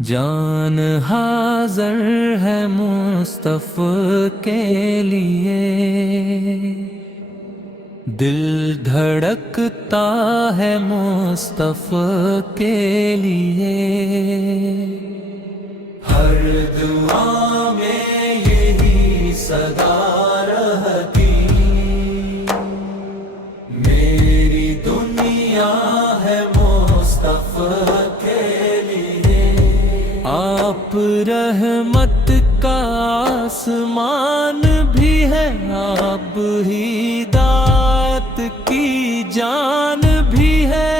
جان حاضر ہے مصطفیٰ کے لیے، دل دھڑکتا ہے مصطفیٰ کے لیے، ہر دعا میں یہی صدا رہتی، میری دنیا ہے مصطفیٰ کے لیے، آپ رحمت کا آسمان بھی ہے، آپ ہی دات کی جان بھی ہے،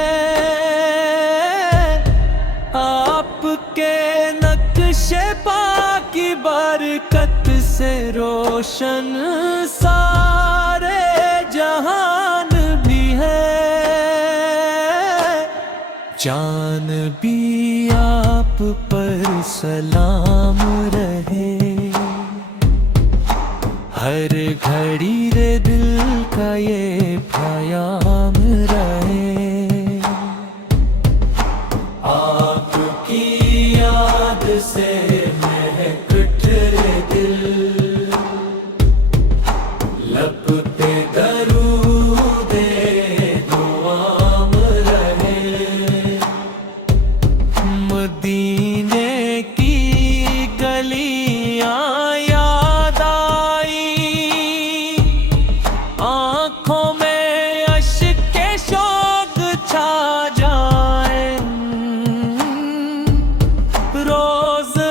آپ کے نقش پا کی برکت سے روشن سارے جہان بھی ہے، جان بھی آپ پر سلام رہے، ہر گھڑی رے دل کا یہ پیام رہے، آپ کی یاد سے مہک اٹھے دل، لب پہ درود دعام رہے، مدینے کی گلیاں یاد آئی، آنکھوں میں اشک شوق چھا جائے، روزے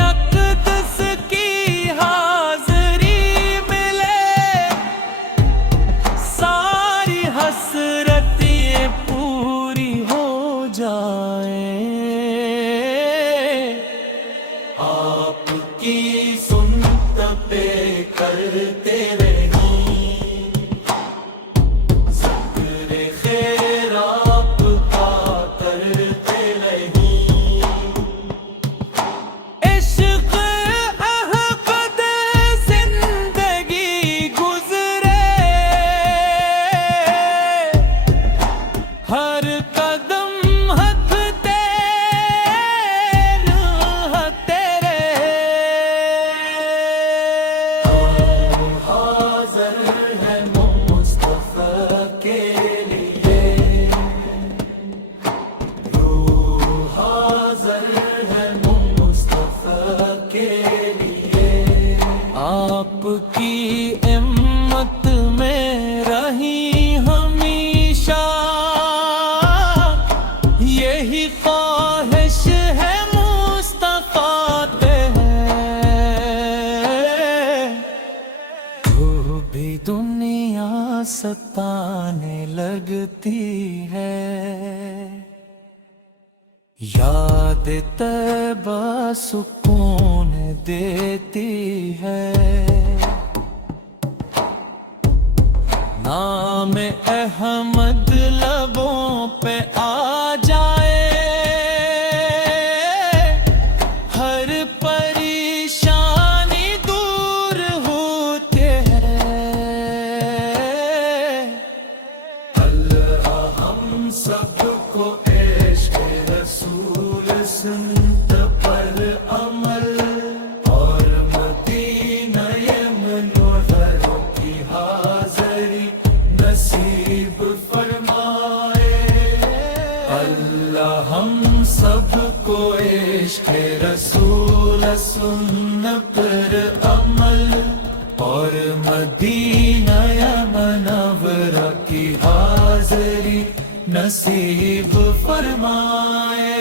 اقدس کی حاضری ملے، ساری حسرتیں پوری ہو جائیں، آپ کی سنت پہ کرتے رہیں، ذکر خیر آپ کا کرتے رہیں، عشق احمد زندگی گزرے، ہر قدم ہاتھ تیرے، حاضر ہے مصطفیٰ کے لیے، روح حاضر ہے مصطفیٰ کے لیے، آپ کی امت میں رہی ہمیشہ، یہی خواہش ہے مصطفیٰ پہ ہے، جو بھی دنیا ستانے لگتی ہے، یاد طیبہ سکون دیتی ہے، نام احمد لبوں پہ آ جائے، ہر پریشانی دور ہوتی ہے، اللہ ہم سب کو عشق رسول سنت پر عمل، اور مدینہ منوروں کی حاضری نصیب فرمائے، اللہ ہم سب کو عشق رسول سنت پر عمل، اور مدینہ منورہ کی حاضری نصیب فرمائے۔